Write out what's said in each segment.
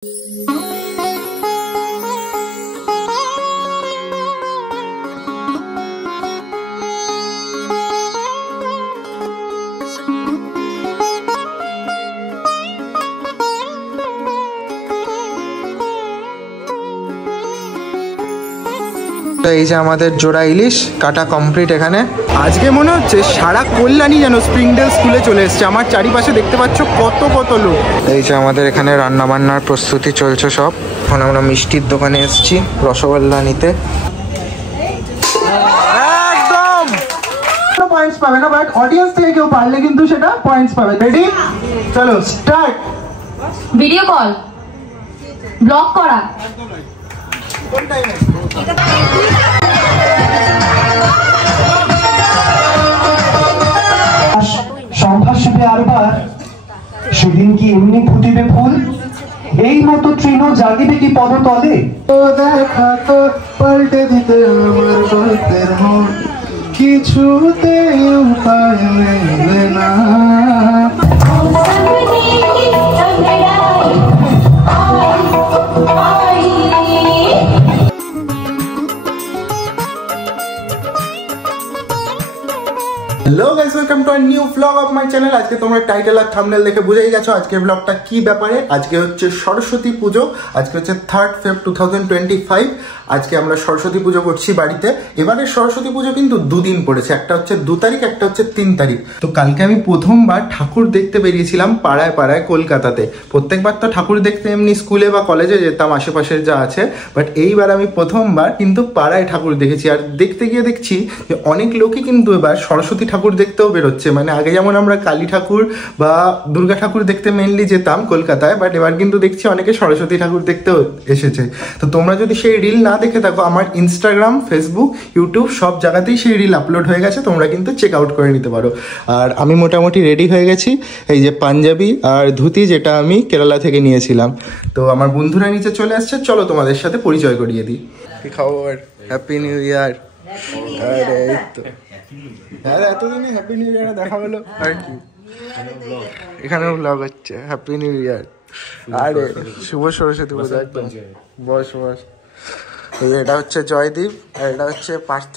তো এই যে আমাদের জোড়া ইলিশ কাটা কমপ্লিট। এখানে আজকে মনে হচ্ছে সারা কল্যাণী যেন স্প্রিংডেল স্কুলে চলে এসছে। আমার চারিপাশে দেখতে পাচ্ছ কত কত লোক। এই যে আমাদের এখানে রান্না বান্নার প্রস্তুতি চলছে সব। এখন আমরা মিষ্টির দোকানে এসেছি রসগোল্লা নিতে। একদম পয়েন্টস পাবে না, বাট অডিয়েন্স থেকে কেউ পারলে কিন্তু সেটা পয়েন্টস পাবে। রেডি, চলো স্টার্ট। ভিডিও কল, ব্লক করা, সংঘর্ষে আরবার সেদিন কি এমনি ফুটিবে ফুল, এই মতো তৃণ জাগিবে কি পদতলে। দেখা তো পাল্টে দিতে আমার গল্পের মন, কিছুতে উপায় মেলে না। Hello guys, welcome to a new blog of my channel. আজকে তোমরা টাইটেল আর থাম্বনেল দেখে বুঝেই গেছো আজকে ব্লগটা কি ব্যাপারে। আজকে হচ্ছে সরস্বতী পুজো। আজকে হচ্ছে 3rd Feb 2025। আজকে আমরা সরস্বতী পুজো করছি বাড়িতে। এবারে সরস্বতী পুজো কিন্তু দুদিন পড়েছে, একটা হচ্ছে 2 তারিখ, একটা হচ্ছে 3 তারিখ। তো কালকে আমি প্রথমবার ঠাকুর দেখতে বেরিয়েছিলাম পাড়ায় পাড়ায় কলকাতাতে। প্রত্যেকবার তো ঠাকুর দেখতে এমনি স্কুলে বা কলেজে যেতাম আশেপাশের যা আছে, বাট এইবার আমি প্রথমবার কিন্তু পাড়ায় ঠাকুর দেখেছি। আর দেখতে গিয়ে দেখছি যে অনেক লোকই কিন্তু এবার সরস্বতী ঠাকুর দেখতেও বেরোচ্ছে। মানে আগে যেমন আমরা কালী ঠাকুর বা দুর্গা ঠাকুর দেখতে মেনলি যেতাম কলকাতায়, বাট এবার কিন্তু দেখছি অনেকে সরস্বতী ঠাকুর দেখতেও এসেছে। তো তোমরা যদি সেই রিল না দেখে থাকো, আমার ইনস্টাগ্রাম, ফেসবুক, ইউটিউব সব জায়গাতেই সেই রিল আপলোড হয়ে গেছে, তোমরা কিন্তু চেক আউট করে নিতে পারো। আর আমি মোটামুটি রেডি হয়ে গেছি। এই যে পাঞ্জাবি আর ধুতি, যেটা আমি কেরালা থেকে নিয়েছিলাম। তো আমার বন্ধুরা নিচে চলে আসছে, চলো তোমাদের সাথে পরিচয় করিয়ে দিই। কি খবর? Happy new year. আরে এই তো এতদিনে হ্যাপি নিউ ইয়ার দেখা হলো আর কি। এখানেও ব্লগ হচ্ছে। Happy new year. আরে শুভ সরস্বতী পুজো। একদম বস বস। এটা হচ্ছে জয়দীপ আর এটা হচ্ছে পার্থ।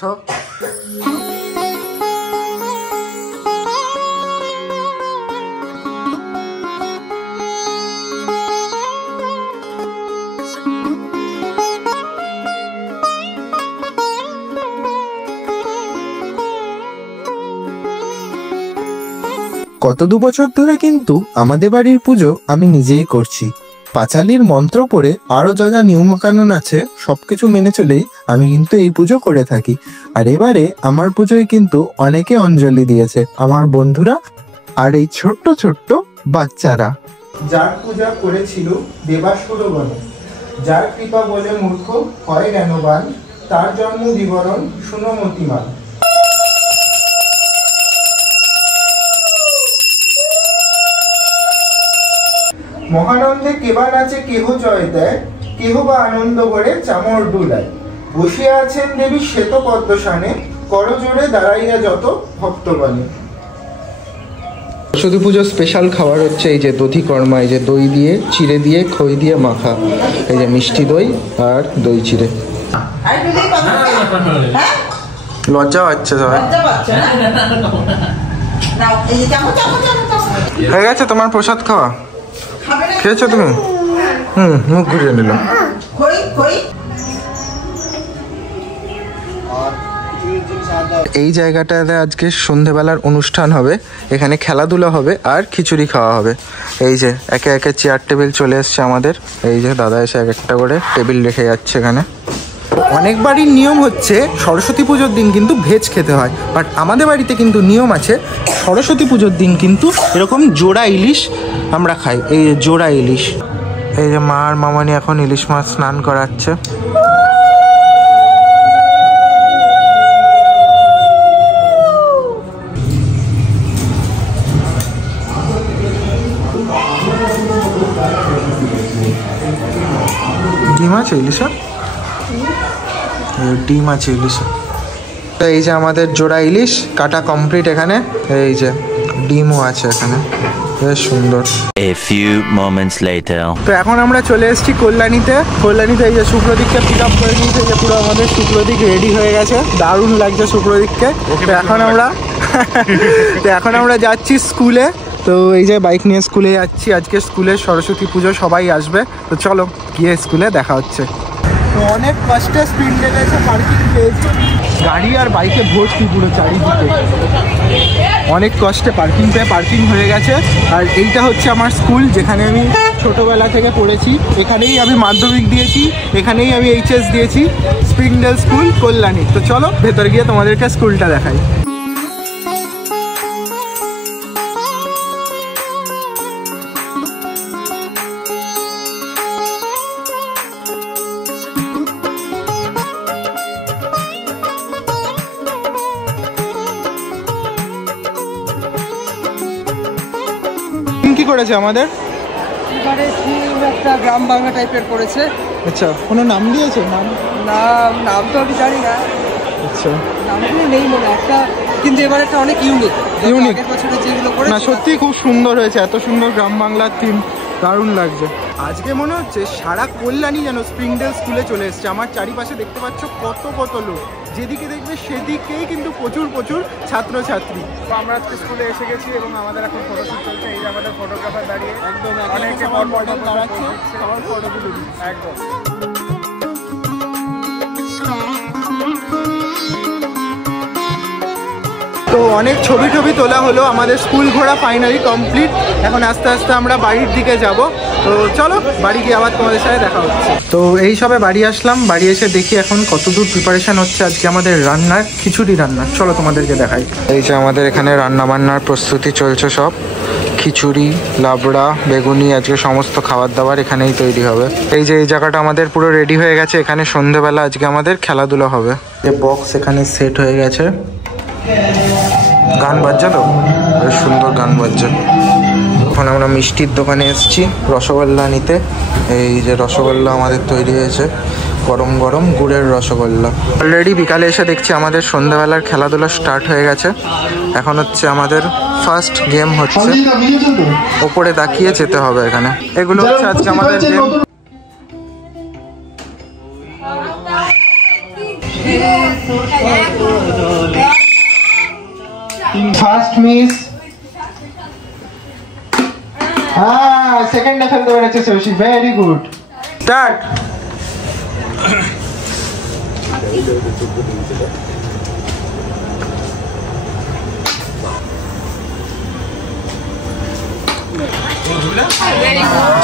গত 2 বছর ধরে কিন্তু আমাদের বাড়ির পুজো আমি নিজেই করছি। পাঁচালির মন্ত্র পড়ে আরো যা যা নিয়মকানুন আছে সবকিছু মেনে চলেই আমি কিন্তু এই পুজো করে থাকি। আর এবারে আমার পুজোয় কিন্তু অনেকে অঞ্জলি দিয়েছে, আমার বন্ধুরা আর এই ছোট্ট ছোট্ট বাচ্চারা। যার পূজা করেছিল দেবাসুর বনে, যার কৃপা বলে মূর্খ হয় জ্ঞানবান, তার জন্ম বিবরণ শুনো মতিমান। মহানন্দে কেবা নাচে কেহ জয় দেয়, কেহ বা আনন্দ করে চামর ডুলায়। বসিয়া আছেন দেবী শ্বেত পদ্মশানে, করজোড়ে দাঁড়াইয়া যত ভক্তগণে। সরস্বতী পুজোর স্পেশাল খাবার হচ্ছে এই যে দধি কর্মা, এই যে দই দিয়ে চিড়ে দিয়ে খই দিয়ে মাখা, এই যে মিষ্টি দই আর দই চিড়ে। লজ্জা পাচ্ছে সবাই। হয়ে গেছে তোমার প্রসাদ খাওয়া? খেয়েছো তুমি? মুখ ঘুরিয়ে নিলাম। এই জায়গাটাতে আজকে সন্ধেবেলার অনুষ্ঠান হবে। এখানে খেলাধুলা হবে আর খিচুড়ি খাওয়া হবে। এই যে একে একে চেয়ার টেবিল চলে এসছে আমাদের। এই যে দাদা এসে এক একটা করে টেবিল রেখে যাচ্ছে এখানে। অনেক বাড়ির নিয়ম হচ্ছে সরস্বতী পুজোর দিন কিন্তু ভেজ খেতে হয়, বাট আমাদের বাড়িতে কিন্তু নিয়ম আছে সরস্বতী পুজোর দিন কিন্তু এরকম জোড়া ইলিশ আমরা খাই। এই যে জোড়া ইলিশ। এই যে মা আর মামানি এখন ইলিশ মাছ স্নান করাচ্ছে। ডিম আছে ইলিশা, ডিম আছে ইলিশা। তো এই যে আমাদের জোড়া ইলিশ কাটা কমপ্লিট। এখানে এই যে ডিমও আছে এখানে। বেশ সুন্দর। A few moments later. তো এখন আমরা চলে এসেছি কল্যাণীতে। এই যে সুপ্রদীপকে পিক আপ করে নিয়েছে, যে পুরো আমাদের সুপ্রদীপ রেডি হয়ে গেছে, দারুণ লাগছে সুপ্রদীপকে। তো এখন আমরা যাচ্ছি স্কুলে। তো এই যে বাইক নিয়ে স্কুলে যাচ্ছি, আজকে স্কুলে সরস্বতী পুজো, সবাই আসবে। তো চলো গিয়ে স্কুলে দেখা হচ্ছে। তো অনেক কষ্টে স্পিড লেগেছে, পার্কিং পেয়েছি, গাড়ি আর বাইকে ভর্তি পুরো চারিদিকে, অনেক কষ্টে পার্কিং হয়ে গেছে। আর এইটা হচ্ছে আমার স্কুল, যেখানে আমি ছোটবেলা থেকে পড়েছি, এখানেই আমি মাধ্যমিক দিয়েছি, এখানেই আমি এইচএস দিয়েছি, স্প্রিংডেল স্কুল কল্যাণী। তো চলো ভেতর গিয়ে তোমাদেরকে স্কুলটা দেখাই। কি করেছে আমাদের এবারে একটা গ্রাম বাংলা টাইপের করেছে। আচ্ছা, কোনো নাম দিয়েছে? নাম তো আমি জানি না। আচ্ছা, নামগুলো নেই মনে একটা, কিন্তু এবার একটা অনেক ইউনিক আগের বছরে যেগুলো করেছে না, সত্যি খুব সুন্দর হয়েছে। এত সুন্দর গ্রাম বাংলার থিম, দারুণ লাগছে। আজকে মনে হচ্ছে সারা কল্যাণী যেন স্প্রিংডেল স্কুলে চলে এসছে। আমার চারিপাশে দেখতে পাচ্ছ কত লোক, যেদিকে দেখবে সেদিকেই কিন্তু প্রচুর ছাত্রছাত্রী। তো আমরা আজকে স্কুলে এসে গেছি এবং আমাদের এখন ফটোশুট চলছে। এই যে আমাদের ফটোগ্রাফার দাঁড়িয়ে, একদম অনেকে দাঁড়াচ্ছে, সবার ফটোগুলো একদম। তো অনেক ছবি তোলা হলো, আমাদের স্কুল ঘোরা ফাইনালি কমপ্লিট। এখন আস্তে আস্তে আমরা বাড়ির দিকে যাব। তো চলো বাড়ি গিয়ে আবার তোমাদের সাথে দেখা হচ্ছে। তো এই সবে বাড়ি আসলাম, বাড়ি এসে দেখি এখন কতদূর প্রিপারেশন হচ্ছে আজকে আমাদের রান্নার, খিচুড়ি রান্না। চলো তোমাদেরকে দেখাই। এই যে আমাদের এখানে রান্না বান্নার প্রস্তুতি চলছে, সব খিচুড়ি, লাবড়া, বেগুনি, আজকে সমস্ত খাবার দাবার এখানেই তৈরি হবে। এই যে এই জায়গাটা আমাদের পুরো রেডি হয়ে গেছে, এখানে সন্ধ্যেবেলা আজকে আমাদের খেলাধুলা হবে। এই বক্স এখানে সেট হয়ে গেছে, গান বাজছে, তো বেশ সুন্দর গান বাজছে। এখন আমরা মিষ্টির দোকানে এসেছি রসগোল্লা নিতে। এই যে রসগোল্লা আমাদের তৈরি হয়েছে, গরম গুড়ের রসগোল্লা। অলরেডি বিকালে এসে দেখছি আমাদের সন্ধ্যাবেলার খেলাধুলা স্টার্ট হয়ে গেছে। এখন হচ্ছে আমাদের ফার্স্ট গেম হচ্ছে, ওপরে তাকিয়ে যেতে হবে এখানে। এগুলো হচ্ছে আজকে আমাদের গেম। ফার্স্ট মিস, সেকেন্ডে ফেলতে পেরেছে সৌশি, ভেরি গুড। স্টার্ট।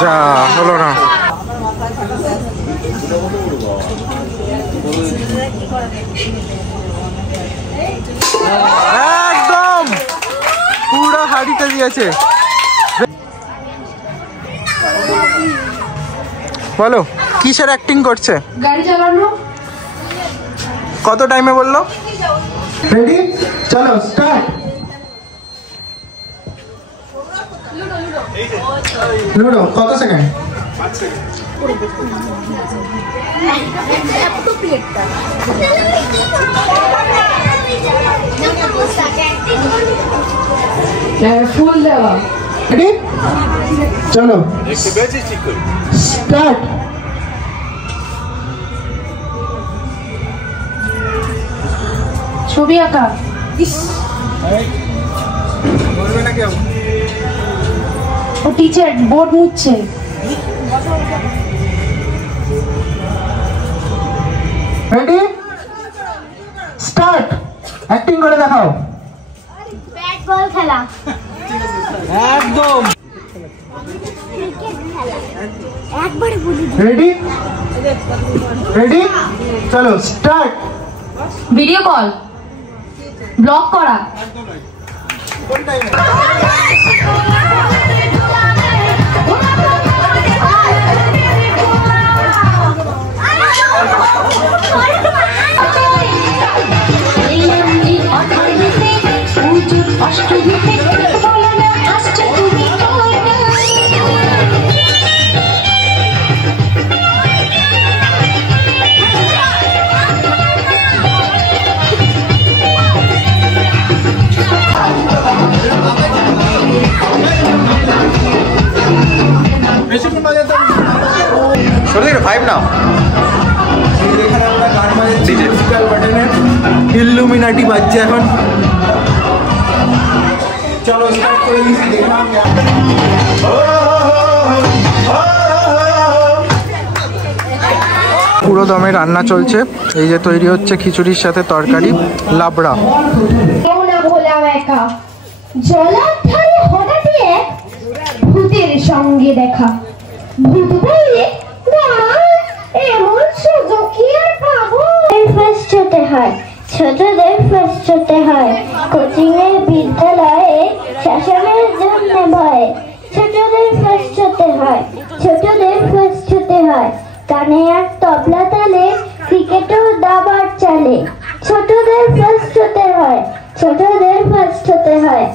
যা হলো না। একদম পুরো হাড়িতে দিয়েছে। বলো কিসের অ্যাক্টিং করছে? গাড়ি চালানো। কত টাইমে বললো? রেডি, চলো স্টার্ট। লুডো কত সেকেন্ড? 5 সেকেন্ড। ফুল দেওয়া। রেডি, চলো স্টার্ট। ছবি আঁকা। বলবে না কেউ? ও টিচার বোর্ড মুছছে। Ready, start. অ্যাক্টিং করে দেখাও। ব্যাট বল খেলা, একদম। একবারে বলি। রেডি, চলো স্টার্ট। ভিডিও কল, ব্লক করা। কোন টাইমে? 5 নাও। এখানে আমরা গান বাজাচ্ছি মিউজিক্যাল বাটনে, ইল্লুমিনাটি বাজছে এখন। চলো স্টার্ট করে দিচ্ছি, দেখলাম পুরো দমে রান্না চলছে। এই যে তৈরি হচ্ছে খিচুড়ির সাথে তরকারি, লাবড়া। জলার ধারে হঠাৎ এক ভূতের সঙ্গে দেখা। ভূত বললে এমন সুযোগ কি আর পাবো? ফার্স্ট হতে হয়, ছোটদের ফার্স্ট হতে হয়। কোচিং এর বিদ্যালয়ে শাসনের জন্য ভয়। ছোটদের ফার্স্ট হতে হয়, ছোটদের ফার্স্ট হতে হয়। কানে আর তবলা তালে ক্রিকেটও দাবার চালে। ছোটদের ফার্স্ট হতে হয়, ছোটদের ফার্স্ট হতে হয়।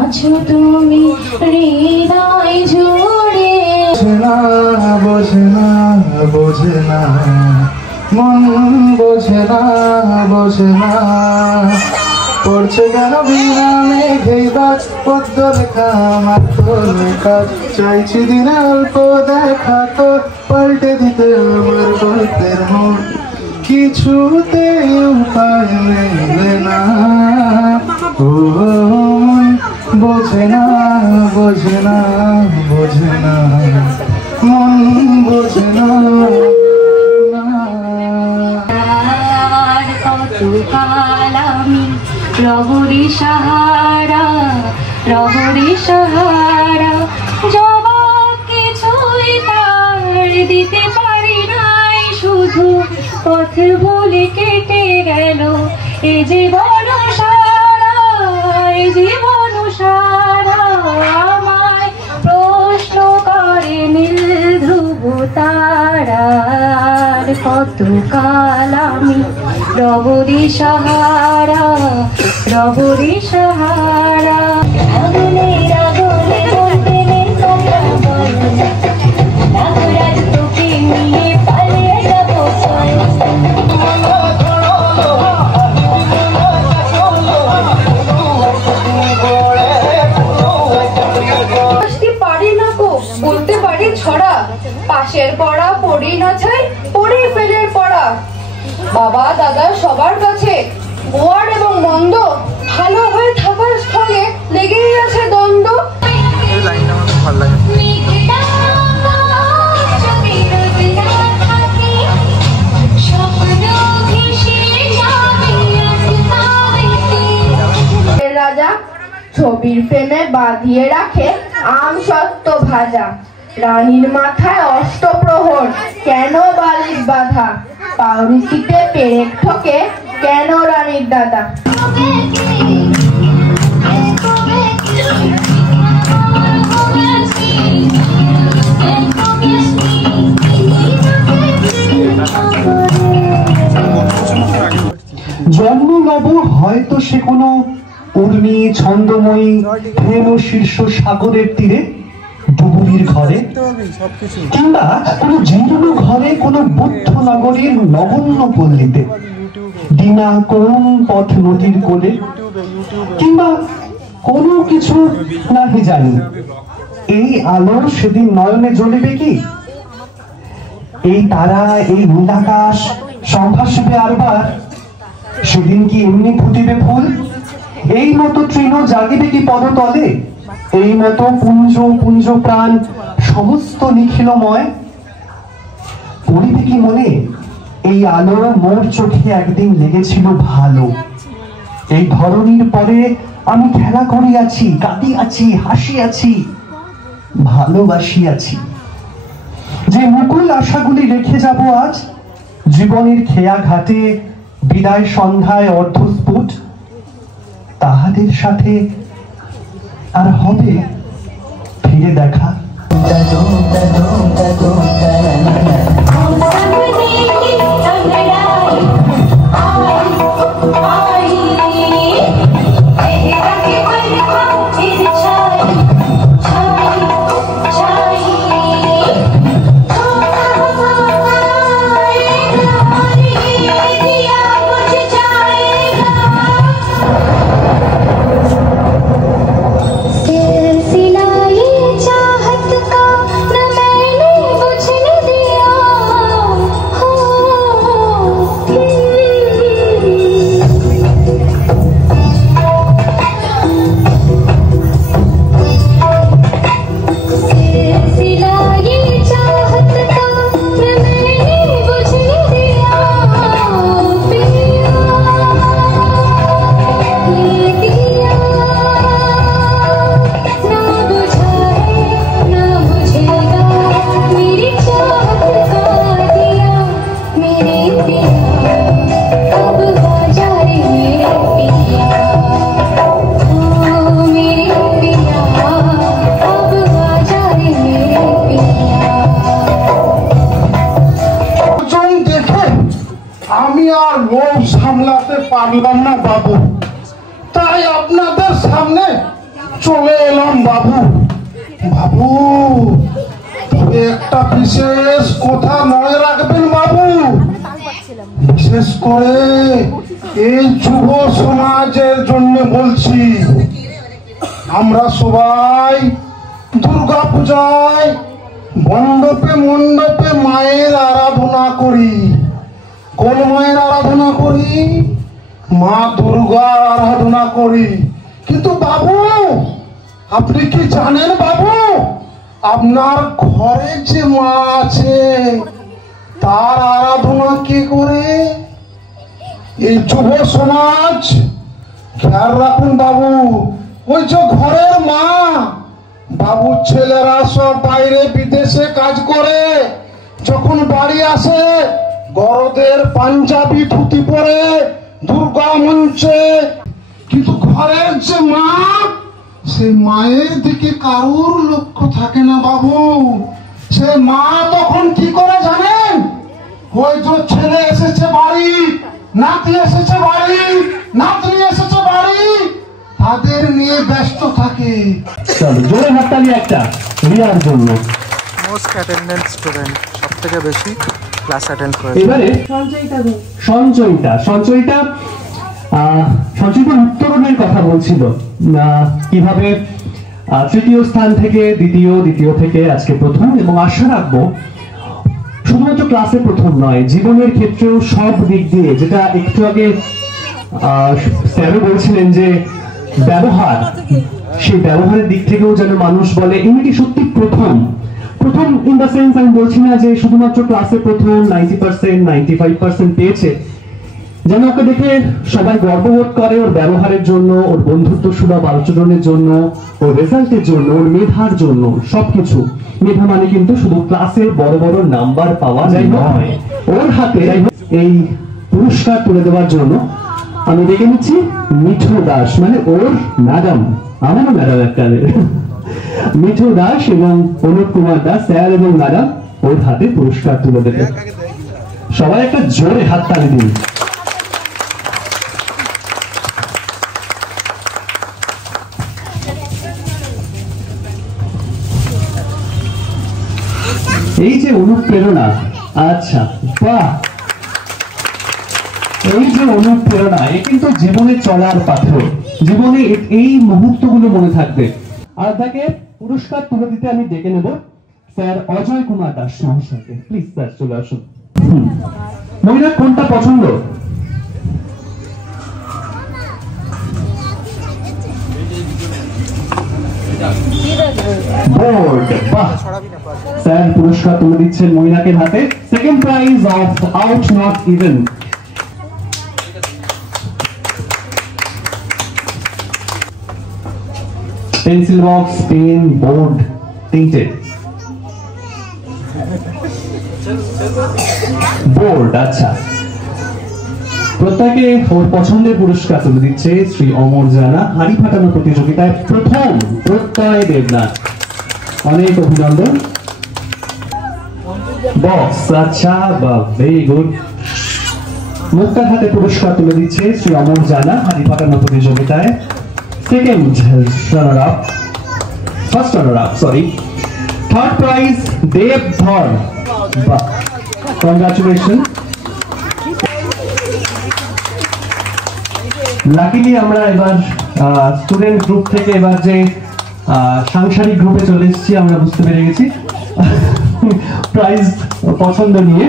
আছো তুমি হৃদয় জুড়ে। বোঝে না বোঝে না মন বোঝে না বোঝে না, পড়ছে কেন বিনা মেঘেই বাজ পদ্ম লেখা আমার লেখা। চাইছি দিনে অল্প দেখা তো পাল্টে দিতে আমার গল্পের মন, কিছুতে উপায় মেলে না। ও বোঝে না বোঝে না বোঝে না মন বোঝে না। কতকাল আমি রবরি সাহারা, রবরি সাহারা। জবাব কিছুই তার দিতে পারি নাই, শুধু পথ ভুলে কেটে গেল এ জীবন সারা, এ জীবন সারা। আমায় প্রশ্ন করে নীল ধ্রুব তারার। কতকাল আমি রবরি সাহারা, রবরি সাহারা। আগুনে আগুনে বলতে নাগরাজ তোকে নিয়ে পালিয়ে যাবো। পারি না গো বলতে পারি ছড়া, পাশের পড়া পড়ি না ছাই পড়ি ফেলের পড়া। বাবা দাদা সবার কাছে গোয়ার এবং মন্দ ভালো হয়ে থাকার স্থলে লেগেই আছে দ্বন্দ্ব। এই লাইনটা আমার খুব ভালো লাগে। রাজা ছবির ফ্রেমে বাঁধিয়ে রাখে আম সত্য ভাজা। রানীর মাথায় অষ্টপ্রহর কেন বালিশ বাঁধা। পাউরুটিতে পেরেক ঠকে কেন রানীর দাদা। জন্ম লব হয়তো সে কোনো উর্মি ছন্দময়ী প্রেম শীর্ষ সাগরের তীরে, ডুবুরির ঘরে, কিংবা কোনো জীর্ণ ঘরে, কোনো বুদ্ধ নগরীর নগণ্য পল্লীতে, ডিনা কোন পথ নদীর কোলে, কিংবা কোনো কিছু নাহি জানি। এই আলোর সেদিন নয়নে জ্বলিবে কি? এই তারা, এই নীলাকাশ সংভাসিবে আরবার। সেদিন কি এমনি ফুটিবে ফুল? এই মতো তৃণ জাগিবে কি পদতলে? এই মতো পুঞ্জ পুঞ্জ প্রাণ সমস্ত নিখিলময় পড়িবে কি মনে? এই আলো মোর চোখে একদিন লেগেছিল ভালো। এই ধরনীর পরে আমি খেলা করিয়াছি, কাঁদিয়াছি, হাসিয়াছি, ভালোবাসিয়াছি। যে মুকুল আশাগুলি রেখে যাব আজ জীবনের খেয়া ঘাটে, বিদায় সন্ধ্যায় অর্ধস্ফুট, তাহাদের সাথে আর হবে ফিরে দেখা। লোভ সামলাতে পারলাম না বাবু, তাই আপনাদের সামনে চলে এলাম বাবু। বাবু তবে একটা বিশেষ কথা মনে রাখবেন বাবু, বিশেষ করে এই যুব সমাজের জন্য বলছি। আমরা সবাই দুর্গা পূজায় মণ্ডপে মণ্ডপে মায়ের আরাধনা করি। কোন মায়ের আরাধনা করি? মা দুর্গার আরাধনা করি। কিন্তু বাবু আপনি কি জানেন বাবু, আপনার ঘরে যে মা আছে তার আরাধনা কে করে? এই যুব সমাজ খেয়াল রাখুন বাবু, ওই যে ঘরের মা। বাবু ছেলেরা সব বাইরে বিদেশে কাজ করে, যখন বাড়ি আসে গরদের পাঞ্জাবি ধুতি পরে দুর্গা মঞ্চে, কিন্তু ঘরের যে মা, সেই মায়ের দিকে কারোর লক্ষ্য থাকে না বাবু। সে মা তখন কি করে জানেন? ওই যে ছেলে এসেছে বাড়ি, নাতি এসেছে বাড়ি, নাতনি এসেছে বাড়ি, তাদের নিয়ে ব্যস্ত থাকে। চলো জোরে হাততালি একটা রিয়ার জন্য। মোস্ট অ্যাটেন্ডেন্ট স্টুডেন্ট, সবথেকে বেশি ক্লাস অ্যাটেন্ড করে। এবারে সঞ্চয়িতা উত্তরণের কথা বলছিল, কিভাবে তৃতীয় স্থান থেকে দ্বিতীয় থেকে আজকে প্রথম, এবং আশা রাখবো শুধুমাত্র ক্লাসে প্রথম নয়, জীবনের ক্ষেত্রেও সব দিক দিয়ে, যেটা একটু আগে স্যারও বলছিলেন যে ব্যবহার, সেই ব্যবহারের দিক থেকেও যেন মানুষ বলে ইনি সত্যি প্রথম ইন দ্য সেন্স, আমি বলছি না যে শুধুমাত্র ক্লাসে প্রথম 90%, 95% পেয়েছে, যেন ওকে দেখে সবাই গর্ববোধ করে ওর ব্যবহারের জন্য, ওর বন্ধুত্ব সুলভ আচরণের জন্য, ওর রেজাল্টের জন্য, ওর মেধার জন্য, সবকিছু। মেধা মানে কিন্তু শুধু ক্লাসে বড় বড় নাম্বার পাওয়া যায় নয়। ওর হাতে এই পুরস্কার তুলে দেওয়ার জন্য আমি ডেকে নিচ্ছি মিঠু দাস, মানে ওর ম্যাডাম, আমারও ম্যাডাম একটা, মিঠু দাস এবং অনুপ কুমার দাস, স্যার এবং ম্যাডাম ওর হাতে পুরস্কার তুলে দেবে। সবাই একটা জোরে হাততালি দিন। এই যে অনুপ্রেরণা, আচ্ছা বাহ, এই যে অনুপ্রেরণা, এ কিন্তু জীবনে চলার পাথর, জীবনে এই মুহূর্তগুলো মনে থাকবে। আর তাকে পুরস্কার তুলে দিতে আমি ডেকে নেব স্যার অজয় কুমার দাস মহাশয়কে। প্লিজ স্যার চলে আসুন। মহিলা কোনটা পছন্দ? বোর্ড, বাহ, স্যার পুরস্কার তুলে দিচ্ছেন মহিলাকে হাতে। Second prize of out not even. Pencil box, pen, board, তিনটে বোর্ড। আচ্ছা, প্রত্যেকে ওর পছন্দের পুরস্কার তুলে দিচ্ছে শ্রী অমর জানা, হাড়ি ফাটানো প্রতিযোগিতায় প্রথম প্রত্যয় দেবনাথ। অনেক অভিনন্দন। বক্স, আচ্ছা, ভেরি গুড। মুক্তার হাতে পুরস্কার তুলে দিচ্ছে শ্রী অমর জানা, হাড়ি ফাটানো প্রতিযোগিতায় second runner up, first runner up, sorry. Third prize দেব ধর, বাহ, কংগ্রাচুলেশন। লাকিলি আমরা এবার স্টুডেন্ট গ্রুপ থেকে এবার যে সাংসারিক গ্রুপে চলে এসেছি, আমরা বুঝতে পেরে গেছি প্রাইজ পছন্দ নিয়ে।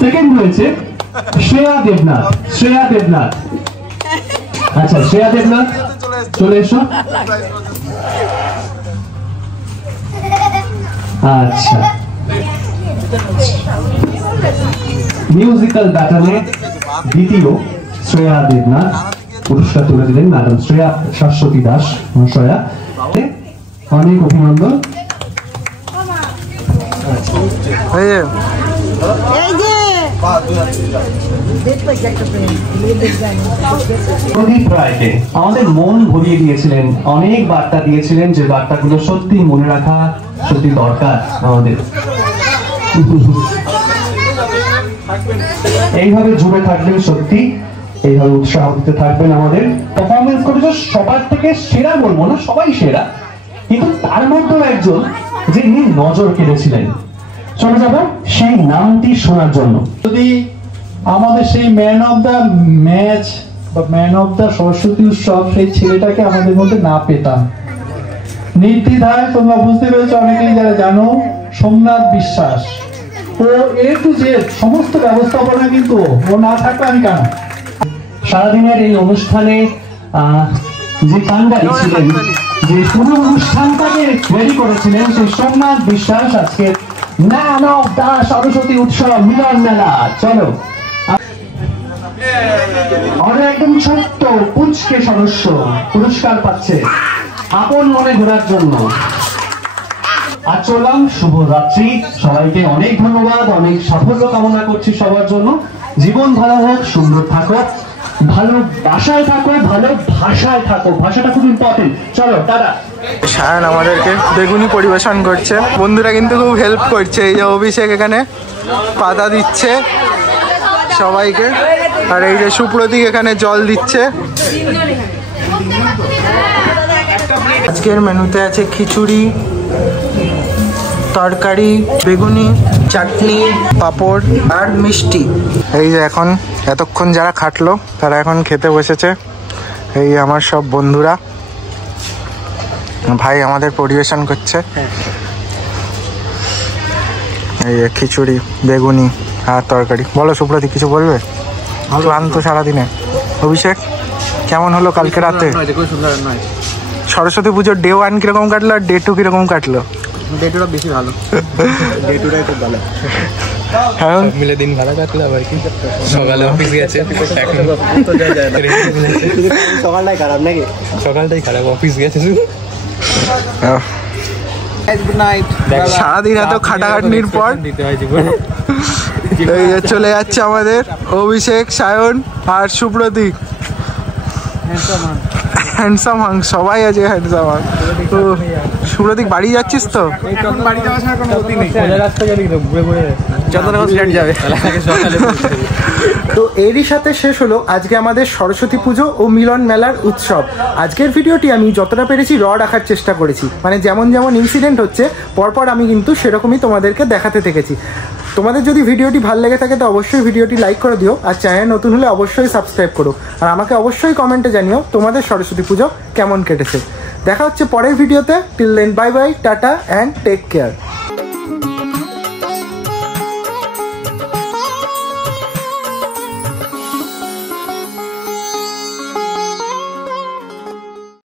সেকেন্ড হয়েছে শ্রেয়া দেবনাথ, আচ্ছা শ্রেয়া দেবনাথ চলে এসো। আচ্ছা, মিউজিক্যাল ব্যাটলে দ্বিতীয় শ্রেয়া দেবনাথ, পুরস্কার তুলে দিলেন ম্যাডাম শ্রেয়া শাশ্বতী দাস মহাশয়া। অনেক অভিনন্দন। আমাদের মন ভরিয়ে দিয়েছিলেন, অনেক বার্তা দিয়েছিলেন, যে বার্তাগুলো সত্যি মনে রাখা সত্যি দরকার আমাদের। এইভাবে জুড়ে থাকবেন, সত্যি এইভাবে উৎসাহ দিতে থাকবেন আমাদের। পারফরমেন্স করেছে সবার থেকে সেরা বলবো না, সবাই সেরা, কিন্তু তার মধ্যেও একজন যিনি নজর কেড়েছিলেন। চলে যাব সেই নামটি শোনার জন্য। যদি আমাদের সেই ম্যান অফ দ্য ম্যাচ বা ম্যান অফ দ্য সরস্বতী উৎসব সেই ছেলেটাকে আমাদের মধ্যে না পেতাম, নির্দ্বিধায় তোমরা বুঝতে পেরেছো, অনেকেই যারা জানো, সোমনাথ বিশ্বাস, ও এ টু জেড সমস্ত ব্যবস্থাপনা কিন্তু ও না থাকলে আমি কেন। সারাদিনের এই অনুষ্ঠানে যে কান্ডারি ছিলেন, যে পুরো অনুষ্ঠানটাকে রেডি করেছিলেন, সেই সোমনাথ বিশ্বাস আজকে ম্যান অফ দ্য সরস্বতী উৎসব মিলন মেলা। চলো আরো একদম ছোট্ট পুচকে সদস্য পুরস্কার পাচ্ছে আপন মনে ঘোরার জন্য। আর চললাম, শুভ রাত্রি সবাইকে, অনেক ধন্যবাদ, অনেক সাফল্য কামনা করছি সবার জন্য। জীবন ভালো হোক, সুন্দর থাকো, ভালো বাসায় থাকো, ভালো ভাষায় থাকো, ভাষাটা খুব ইম্পর্টেন্ট। চলো টাটা। সায়ন আমাদেরকে বেগুনি পরিবেশন করছে, বন্ধুরা কিন্তু খুব হেল্প করছে। এই যে অভিষেক এখানে পাতা দিচ্ছে সবাইকে, আর এই যে সুপ্রতীক এখানে জল দিচ্ছে। আজকের মেনুতে আছে খিচুড়ি, তরকারি, বেগুনি, চাটনি, পাঁপড় আর মিষ্টি। এই যে এখন এতক্ষণ যারা খাটলো তারা এখন খেতে বসেছে। এই আমার সব বন্ধুরা, ভাই আমাদের পরিবেশন করছে। এই খিচুড়ি, বেগুনি আর তরকারি। বলো সুপ্রতীক, কিছু বলবে? ক্লান্ত সারাদিনে। অভিষেক কেমন হলো কালকে রাতে? সরস্বতী পুজোর ডে 1 কিরকম কাটলো আর ডে 2 কিরকম কাটলো? ডে 2টা বেশি ভালো, ডে 2টাই খুব ভালো। হ্যাঁ মিলে দিন ভালো কাটলো। আবার কি সকালে অফিস গেছে, সকালটাই খারাপ নাকি? সকালটাই খারাপ, অফিস গেছে শুধু। Good night. সারাদিন এত খাটাখাটনির পর এই যে চলে যাচ্ছে আমাদের অভিষেক, সায়ন আর সুপ্রতীক। হ্যান্ডসাম হাং সবাই আছে, হ্যান্ডসাম হাং। তো সুপ্রতীক বাড়ি যাচ্ছিস তো? বাড়ি যাওয়ার কোনো গতি নেই, রাস্তা গেলি তো ঘুরে ঘুরে চন্দ্রনগর স্ট্যান্ড যাবে সকালে। তো এরই সাথে শেষ হলো আজকে আমাদের সরস্বতী পুজো ও মিলন মেলার উৎসব। আজকের ভিডিওটি আমি যতটা পেরেছি র রাখার চেষ্টা করেছি, মানে যেমন যেমন ইনসিডেন্ট হচ্ছে পরপর আমি কিন্তু সেরকমই তোমাদেরকে দেখাতে থেকেছি। তোমাদের যদি ভিডিওটি ভালো লেগে থাকে তো অবশ্যই ভিডিওটি লাইক করে দিও, আর চ্যানেল নতুন হলে অবশ্যই সাবস্ক্রাইব করো, আর আমাকে অবশ্যই কমেন্টে জানিও তোমাদের সরস্বতী পুজো কেমন কেটেছে। দেখা হচ্ছে পরের ভিডিওতে। Till then bye bye, tata and take care.